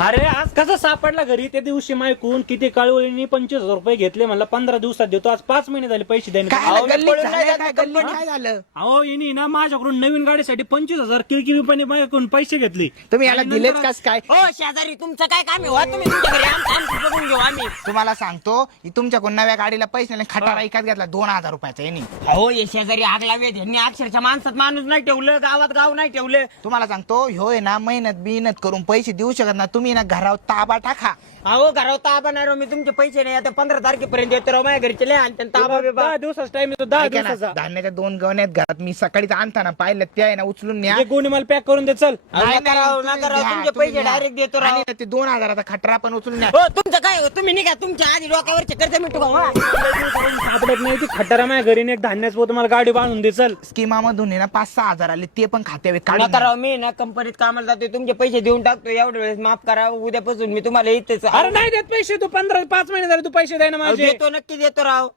अरे आज कसा सापडला घरी? त्या दिवशी मायकून किती काळवळींनी 25,000 रुपये घेतले, म्हणला 15 दिवसात देतो, आज 5 महिने झाले पैसे द्यायला. काय झालं? अहो येणी ना माझ्याकडून नवीन गाडीसाठी 25,000 किरकिरीपणे माझ्याकडून पैसे घेतले. तुम्ही याला दिलेच कस काय? हो शेजारी तुमचं काय काम आहे? हो, तुम्ही तुमच्या घरी आमचं बघून घेऊ आम्ही. तुम्हाला सांगतो तुमच्याकडून नव्या गाडीला पैसे नाही, खटारा एकाच घेतला 2,000 रुपयाचा यांनी. हो ये शेजारी आग लावेत यांनी, अक्षरशः माणसात माणूस नाही ठेवलं, गावात गाव नाही ठेवलं. तुम्हाला सांगतो ह्यो आहे ना मेहनत करून पैसे देऊ शकत ना, तुम्ही ना घरावर ताबा टाका. अहो घरावर ताबा नाही राव, मी तुमचे पैसे नाही आता 15 तारखेपर्यंत येतो राव माझ्या घरी. चले आणि ताबा बिबा 10 दिवसाचा टाइम येतो, 10 ऐका ना, दिवसाचा. धान्याच्या 2 गवण्यात घरात मी सकाळीच आणताना पाहिलं, ते आहे ना उचलून न्या. हे गोणी मला पॅक करून दे चल. नाही, नका राव, तुम्ही नका राव, घ्या, तुमचे तुम्ही पैसे घ्या. डायरेक्ट देतो राव. आणि ते 2,000चा खटरा पण उचलून न्या. हो तुमचं काय हो, तुम्ही निघा, तुमच्या आधी डोक्यावरचे कर्ज मिटू का? हो. सापडत नाही ती खटारा माझ्या घरी एक धान्याचं पोत मला गाडी बांधून दे चल. स्कीमा मधून आहे ना 5-6 हजार आले, ते पण खात्यावर नका काढून राव, मी ना कंपनीत कामाला जातोय, तुमचे पैसे देऊन टाकतो, एवढ्या वेळेस माफ करा. उद्यापासून मी तुम्हाला इथेच अरे नाही देत पैसे तू, 5 महिने झाले तू पैसे द्याय ना माझे. देतो, नक्की देतो राव.